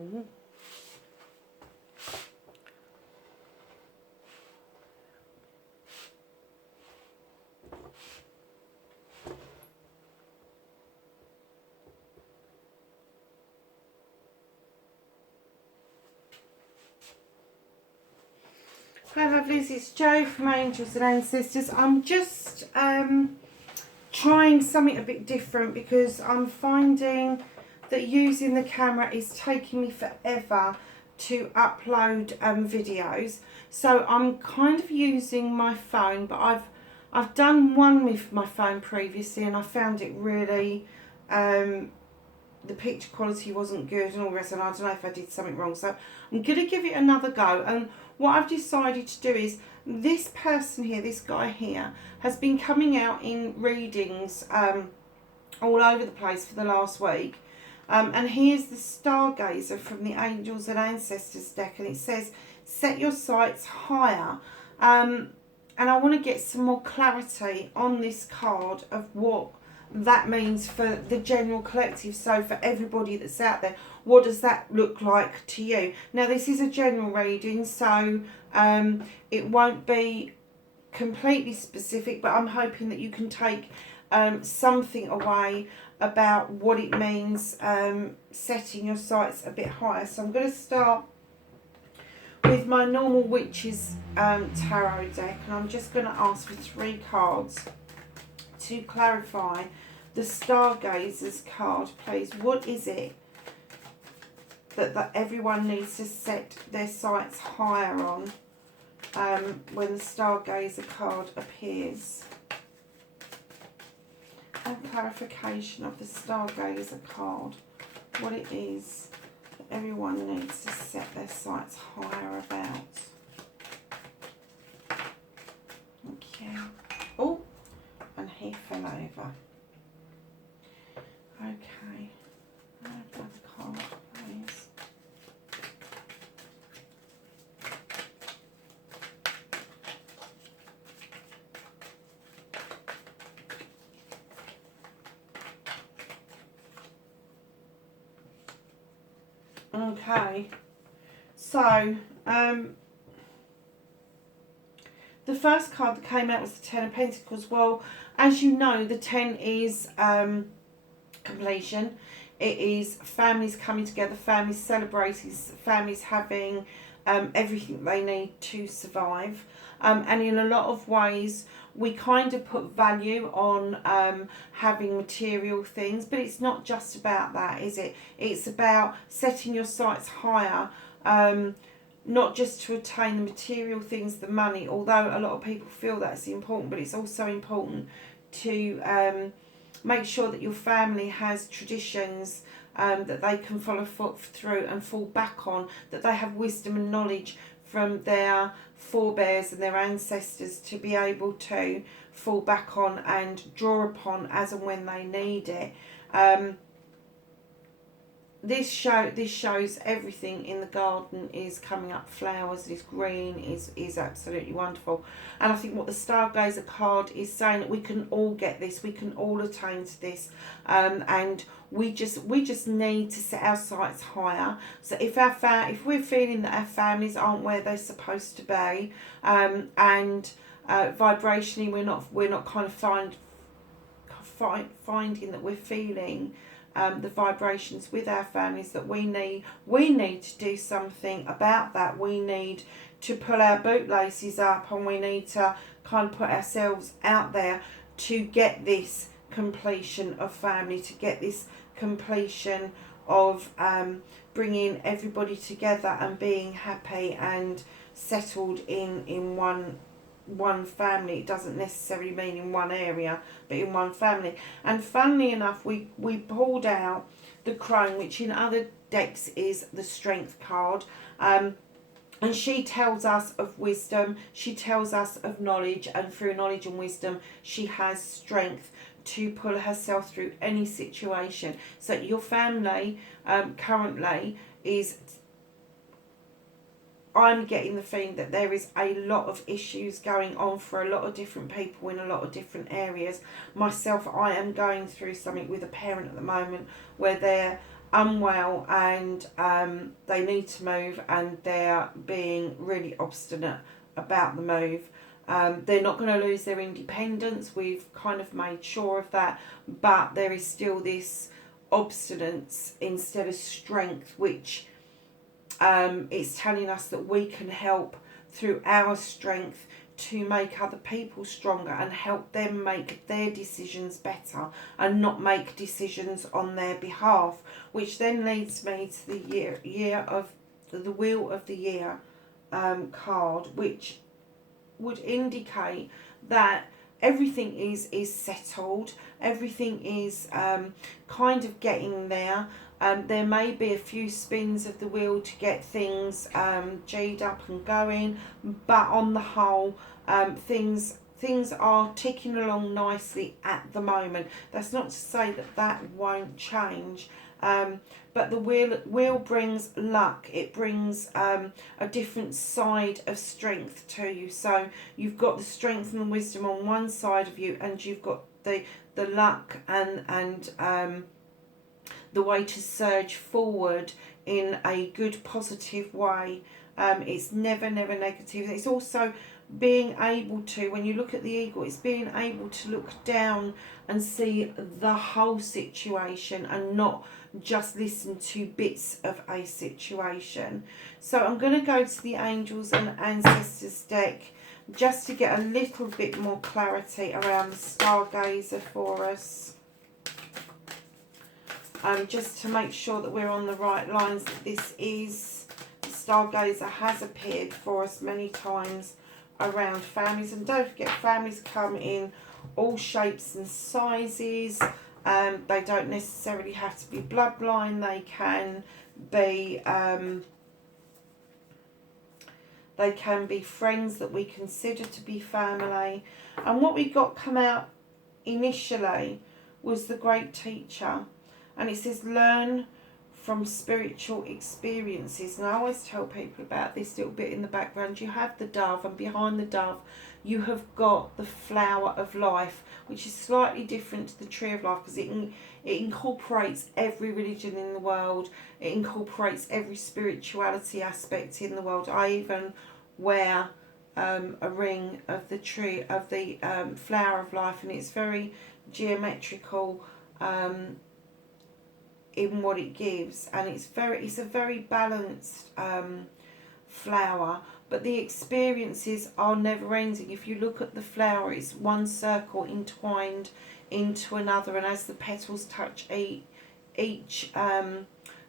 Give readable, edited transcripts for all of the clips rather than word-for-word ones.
Mm. Hi lovelies, it's Jo from Angels and Ancestors. I'm just trying something a bit different because I'm finding that using the camera is taking me forever to upload videos. So I'm kind of using my phone, but I've done one with my phone previously and I found it really the picture quality wasn't good and all the rest, and I don't know if I did something wrong. So I'm going to give it another go. And what I've decided to do is, this person here, this guy here, has been coming out in readings all over the place for the last week. And here's the Stargazer from the Angels and Ancestors deck, and it says, set your sights higher. And I want to get some more clarity on this card of what that means for the general collective. So for everybody that's out there, what does that look like to you? Now this is a general reading, so it won't be completely specific, but I'm hoping that you can take something away about what it means setting your sights a bit higher. So I'm going to start with my normal Witches tarot deck, and I'm just going to ask for 3 cards to clarify the Stargazer's card, please. What is it that everyone needs to set their sights higher on when the Stargazer card appears? And clarification of the Stargazer card, what it is that everyone needs to set their sights higher about. Okay. Oh, and he fell over. Okay. Another card, please. Okay. So, the first card that came out was the Ten of Pentacles. Well, as you know, the 10 is completion. It is families coming together, families celebrating, families having everything they need to survive. And in a lot of ways, we kind of put value on having material things, but it's not just about that, is it? It's about setting your sights higher, not just to attain the material things, the money, although a lot of people feel that's important, but it's also important to make sure that your family has traditions that they can follow through and fall back on, that they have wisdom and knowledge from their forebears and their ancestors to be able to fall back on and draw upon as and when they need it. This shows everything in the garden is coming up, flowers, is green, is absolutely wonderful. And I think what the Stargazer card is saying, that we can all get this, we can all attain to this, and we just need to set our sights higher. So if we're feeling that our families aren't where they're supposed to be, and vibrationally we're not kind of finding that we're feeling the vibrations with our families, that we need to do something about that. We need to pull our bootlaces up, and we need to kind of put ourselves out there to get this completion of family, to get this completion of bringing everybody together and being happy and settled in one family. It doesn't necessarily mean in one area, but in one family. And funnily enough, we pulled out the Crone, which in other decks is the Strength card, and she tells us of wisdom, she tells us of knowledge, and through knowledge and wisdom she has strength to pull herself through any situation. So your family currently is, I'm getting the feeling that there is a lot of issues going on for a lot of different people in a lot of different areas. Myself, I am going through something with a parent at the moment where they're unwell and they need to move, and they're being really obstinate about the move. They're not going to lose their independence. We've kind of made sure of that, but there is still this obstinance instead of strength, which it's telling us that we can help through our strength to make other people stronger and help them make their decisions better and not make decisions on their behalf, which then leads me to the year of the Wheel of the Year card, which would indicate that everything is settled, everything is kind of getting there. There may be a few spins of the wheel to get things G'd up and going, but on the whole, things are ticking along nicely at the moment. That's not to say that that won't change, but the wheel brings luck. It brings a different side of strength to you. So you've got the strength and the wisdom on one side of you, and you've got the luck and the way to surge forward in a good, positive way. It's never negative. It's also being able to, when you look at the eagle, it's being able to look down and see the whole situation and not just listen to bits of a situation. So I'm going to go to the Angels and Ancestors deck just to get a little bit more clarity around the Stargazer for us. Just to make sure that we're on the right lines, that this is, the Stargazer has appeared for us many times around families. And don't forget, families come in all shapes and sizes. They don't necessarily have to be bloodline. They can be friends that we consider to be family. And what we got come out initially was the Great Teacher. And it says, learn from spiritual experiences. And I always tell people about this little bit in the background. You have the dove, and behind the dove you have got the flower of life, which is slightly different to the tree of life, because it incorporates every religion in the world. It incorporates every spirituality aspect in the world. I even wear a ring of the tree of the flower of life, and it's very geometrical in what it gives, and it's a very balanced flower, but the experiences are never ending. If you look at the flower, it's one circle entwined into another, and as the petals touch each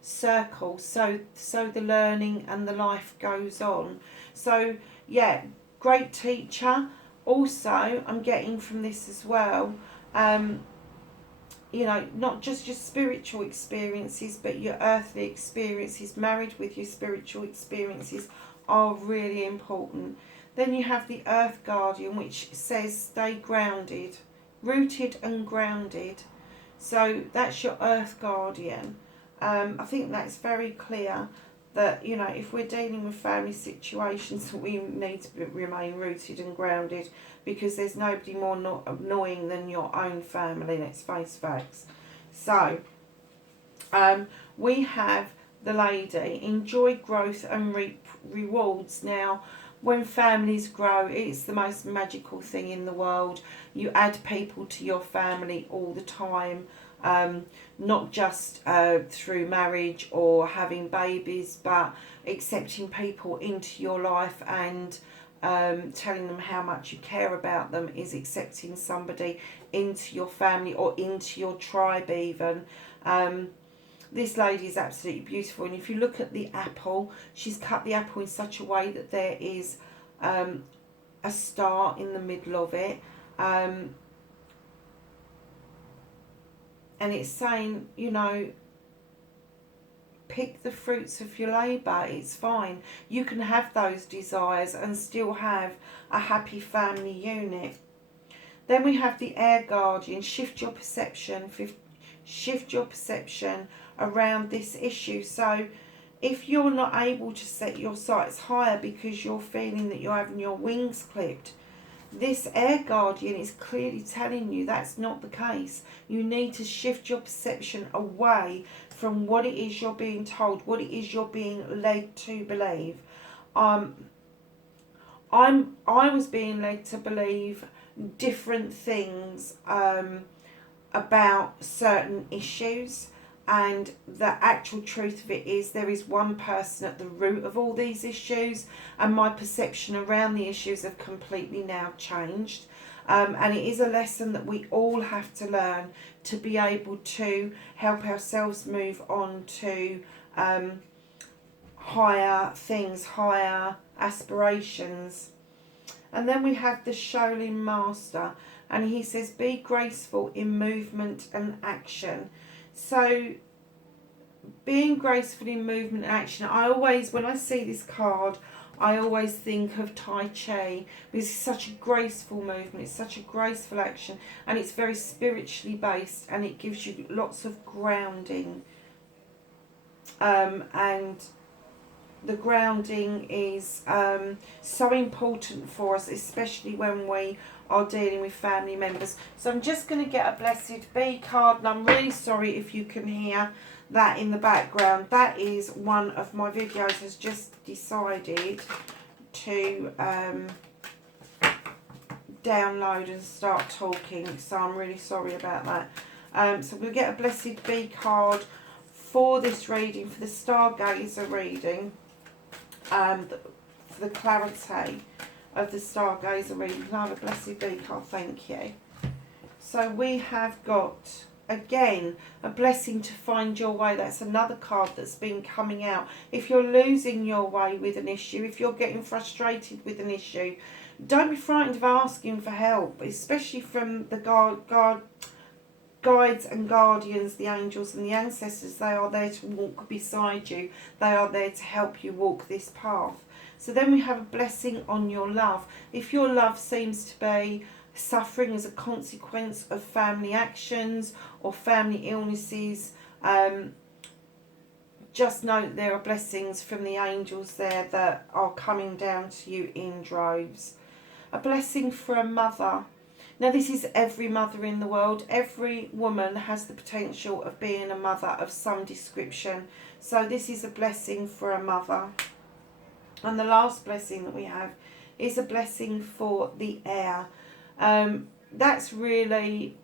circle, so the learning and the life goes on. So yeah, Great Teacher. Also, I'm getting from this as well, you know, not just your spiritual experiences, but your earthly experiences married with your spiritual experiences are really important. Then you have the Earth Guardian, which says stay grounded, rooted and grounded. So that's your Earth Guardian. I think that's very clear that, you know, if we're dealing with family situations, we need to remain rooted and grounded, because there's nobody more annoying than your own family, let's face facts. So we have the lady, enjoy growth and reap rewards. Now, when families grow, it's the most magical thing in the world. You add people to your family all the time. Not just through marriage or having babies, but accepting people into your life and telling them how much you care about them is accepting somebody into your family or into your tribe even. This lady is absolutely beautiful, and if you look at the apple, she's cut the apple in such a way that there is a star in the middle of it. And it's saying, you know, pick the fruits of your labour. It's fine. You can have those desires and still have a happy family unit. Then we have the Air Guardian. Shift your perception around this issue. So if you're not able to set your sights higher because you're feeling that you're having your wings clipped, this air guardian is clearly telling you that's not the case. You need to shift your perception away from what it is you're being told, what it is you're being led to believe. I was being led to believe different things about certain issues, and the actual truth of it is there is one person at the root of all these issues, and my perception around the issues have completely now changed. And it is a lesson that we all have to learn to be able to help ourselves move on to higher things, higher aspirations. And then we have the Shaolin Master, and he says, be graceful in movement and action. So, being graceful in movement and action, I always, when I see this card, I always think of Tai Chi, because it's such a graceful movement, it's such a graceful action, and it's very spiritually based, and it gives you lots of grounding. And the grounding is so important for us, especially when we are dealing with family members. So I'm just going to get a Blessed Be card, and I'm really sorry if you can hear that in the background. That is one of my videos has just decided to download and start talking, so I'm really sorry about that. So we'll get a Blessed Be card for this reading, for the Stargazer reading, for the clarity of the Stargazer reading. Can I have a Blessed Be card? Thank you. So we have got, again, a blessing to find your way. That's another card that's been coming out. If you're losing your way with an issue, if you're getting frustrated with an issue, don't be frightened of asking for help, especially from the guides and guardians, the angels and the ancestors. They are there to walk beside you. They are there to help you walk this path. So then we have a blessing on your love. If your love seems to be suffering as a consequence of family actions or family illnesses, just know that there are blessings from the angels there that are coming down to you in droves. A blessing for a mother. Now this is every mother in the world. Every woman has the potential of being a mother of some description. So this is a blessing for a mother. And the last blessing that we have is a blessing for the air. That's really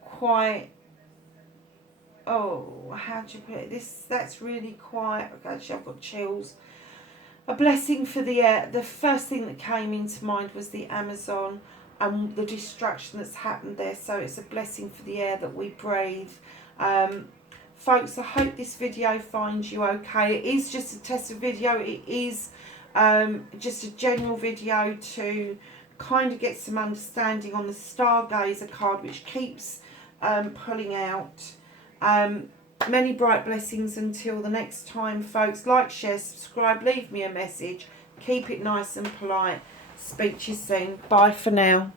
quite, oh, how do you put it? That's really quite, actually I've got chills. A blessing for the air. The first thing that came into mind was the Amazon and the destruction that's happened there. So it's a blessing for the air that we breathe. Folks, I hope this video finds you okay. It is just a test video. It is just a general video to kind of get some understanding on the Stargazer card, which keeps pulling out. Many bright blessings until the next time, folks. Like, share, subscribe, leave me a message. Keep it nice and polite. Speak to you soon. Bye for now.